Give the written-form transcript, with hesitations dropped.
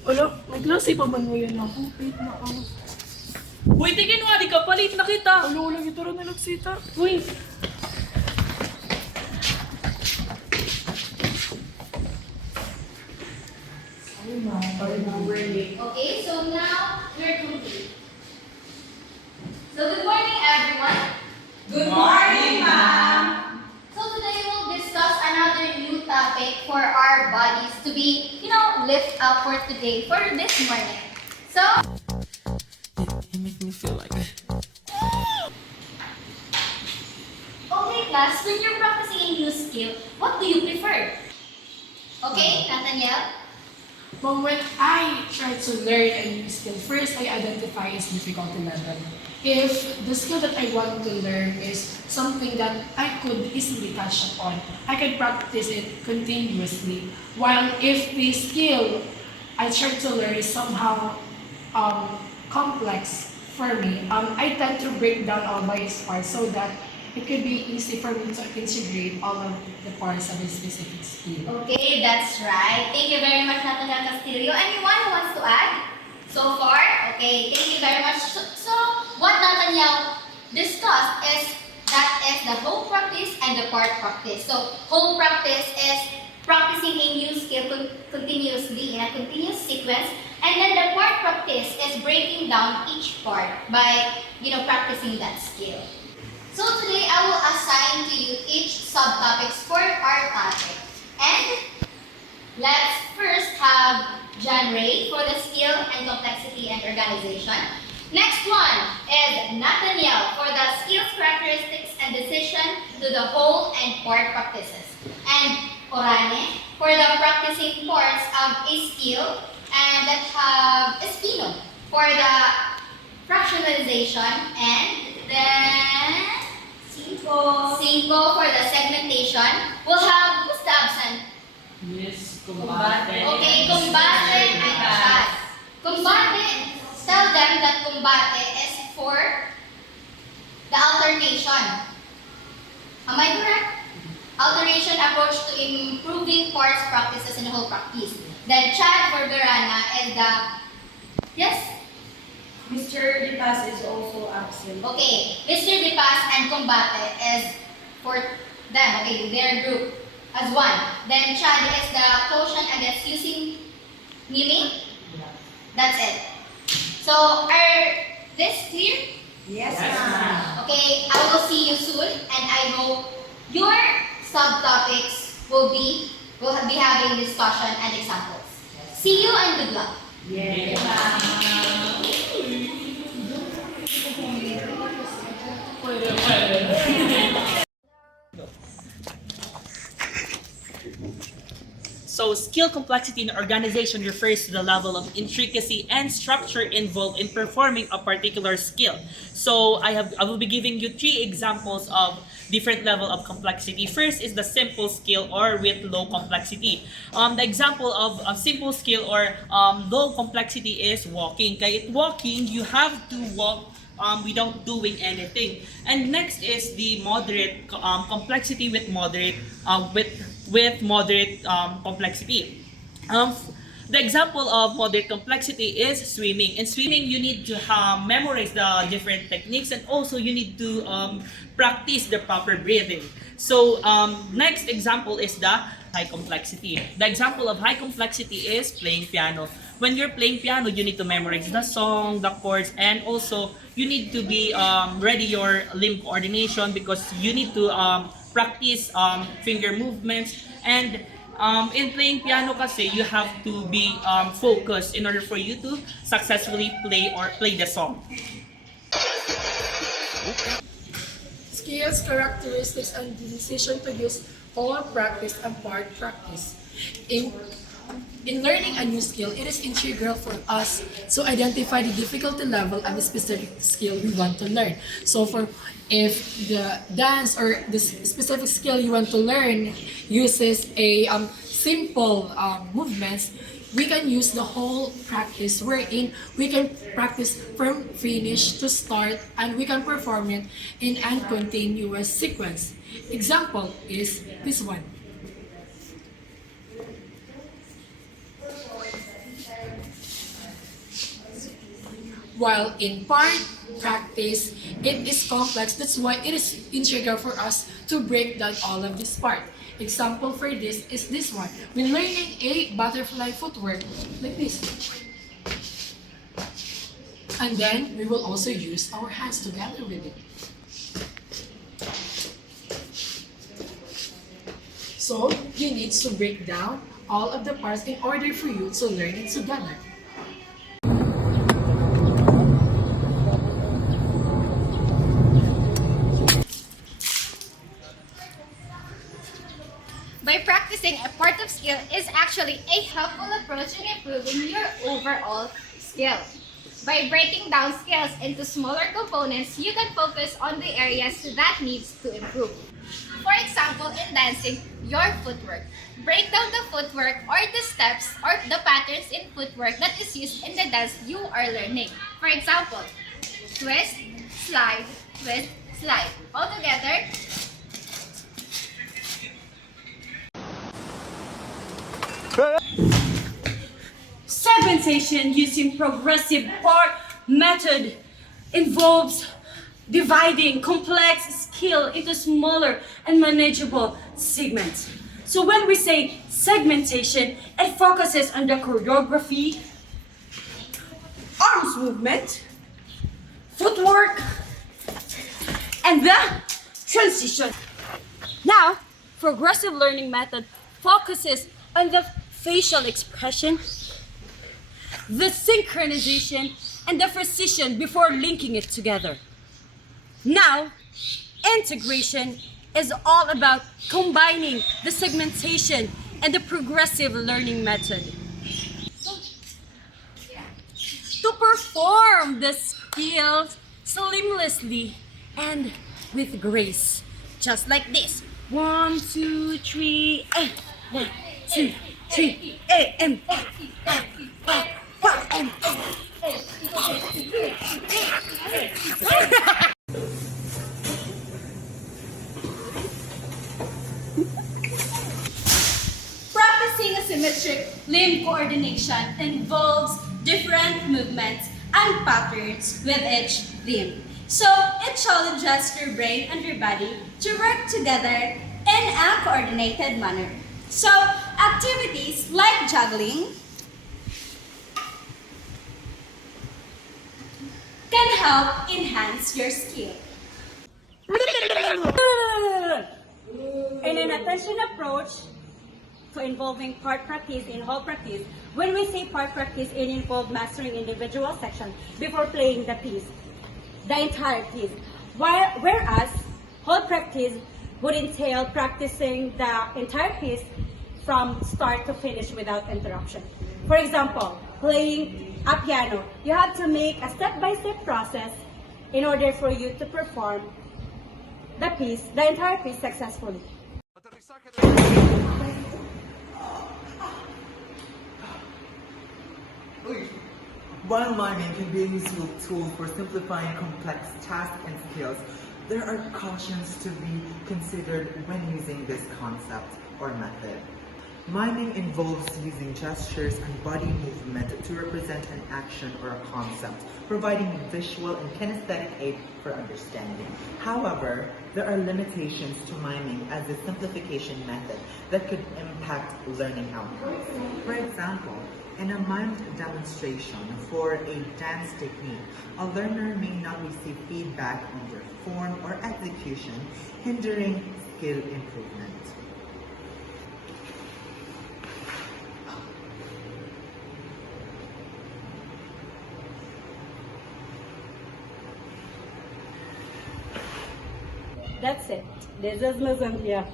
Wala, nagklase pa man ngayon ako. Wait na ako. Uy, tingin nga, di ka palit na kita. Ano lang ito rin nalagsita? Uy, Okay, so now we're complete. So good morning, everyone. Good morning, ma'am. So today we'll discuss another new topic for our bodies to be, lift up for today, for this morning. So, You make me feel like... okay, class, when you're practicing a new skill, what do you prefer? Okay, Nathaniel? But when I try to learn a new skill, first I identify its difficulty level. If the skill that I want to learn is something that I could easily catch up on, I can practice it continuously. While if the skill I try to learn is somehow complex for me, I tend to break down all my parts so that it could be easy for me to integrate all of the parts of a specific skill. Okay, that's right. Thank you very much, Nathaniel Castillo. Anyone who wants to add? So far? Okay, thank you very much. So what Nathaniel discussed is the whole practice and the part practice. So whole practice is practicing a new skill continuously in a continuous sequence, and then the part practice is breaking down each part by practicing that skill. So today I will assign to you each subtopics for our topic. And let's first have John Ray for the skill and complexity and organization. Next one is Nathaniel for the skills, characteristics, and decision to the whole and part practices. And Orane for the practicing parts of a skill. And let's have Espino for the fractionalization. And then Cinco for the segmentation. We'll have, who's the absent? Miss Combate. Okay, Combate and Chad. Combate, tell them that Combate is for the alternation. Am I correct? Alternation approach to improving parts practices in the whole practice. Then Chad for Verana is the, yes? Mr. Dipas is also absent. Okay, Mr. Dipas and Combate is for them, okay, their group as one. Then Chad is the quotient and that's using Mimi. That's it. So, are this clear? Yes, Yes, ma'am. Okay, I will see you soon and I hope your subtopics will be having discussion and examples. See you and good luck. Yes, ma'am. So, skill complexity in organization refers to the level of intricacy and structure involved in performing a particular skill. So, I will be giving you 3 examples of different level of complexity. First is the simple skill or with low complexity. The example of a simple skill or low complexity is walking. Kaya walking, you have to walk without doing anything. And next is the moderate complexity with moderate complexity. The example of moderate complexity is swimming. In swimming, you need to memorize the different techniques and also you need to practice the proper breathing. So next example is the high complexity. The example of high complexity is playing piano. When you're playing piano, you need to memorize the song, the chords, and also you need to be ready your limb coordination because you need to practice finger movements. And in playing piano kasi, you have to be focused in order for you to successfully play the song. Skills, characteristics, and the decision to use whole practice and part practice. In learning a new skill, it is integral for us to identify the difficulty level of the specific skill we want to learn. So if the dance or the specific skill you want to learn uses a simple movements, we can use the whole practice wherein we can practice from finish to start and we can perform it in a continuous sequence. Example is this one. While in part practice, it is complex. That's why it is integral for us to break down all of this part. Example for this is this one. When learning a butterfly footwork, like this. And then we will also use our hands together with it. So you need to break down all of the parts in order for you to learn it together. By practicing a part of skill is actually a helpful approach in improving your overall skill. By breaking down skills into smaller components, you can focus on the areas that needs to improve. For example, in dancing, your footwork. Break down the footwork or the steps or the patterns in footwork that is used in the dance you are learning. For example, twist, slide, slide. All together. Segmentation using progressive part method involves dividing complex skill into smaller and manageable segments. So when we say segmentation, it focuses on the choreography, arms movement, footwork, and the transition. Now, progressive learning method focuses on the facial expression, the synchronization, and the precision before linking it together. Now, integration is all about combining the segmentation and the progressive learning method to perform the skills seamlessly and with grace. Just like this. 1, 2, 3, 8. 1, 2, 3, 8, and 4, 5, 4, and 8. Practicing asymmetric limb coordination involves different movements and patterns with each limb. So it challenges your brain and your body to work together in a coordinated manner. So activities like juggling can help enhance your skill. In an attention approach to involving part practice in whole practice, when we say part practice, it involves mastering individual sections before playing the piece, the entire piece. Whereas whole practice would entail practicing the entire piece from start to finish without interruption. For example, playing a piano, you have to make a step-by-step process in order for you to perform the piece, the entire piece successfully. While miming can be a useful tool for simplifying complex tasks and skills, there are cautions to be considered when using this concept or method. Miming involves using gestures and body movement to represent an action or a concept, providing visual and kinesthetic aid for understanding. However, there are limitations to miming as a simplification method that could impact learning outcomes. For example, in a mimed demonstration for a dance technique, a learner may not receive feedback on their form or execution, hindering skill improvement. That's it. This is Mcml.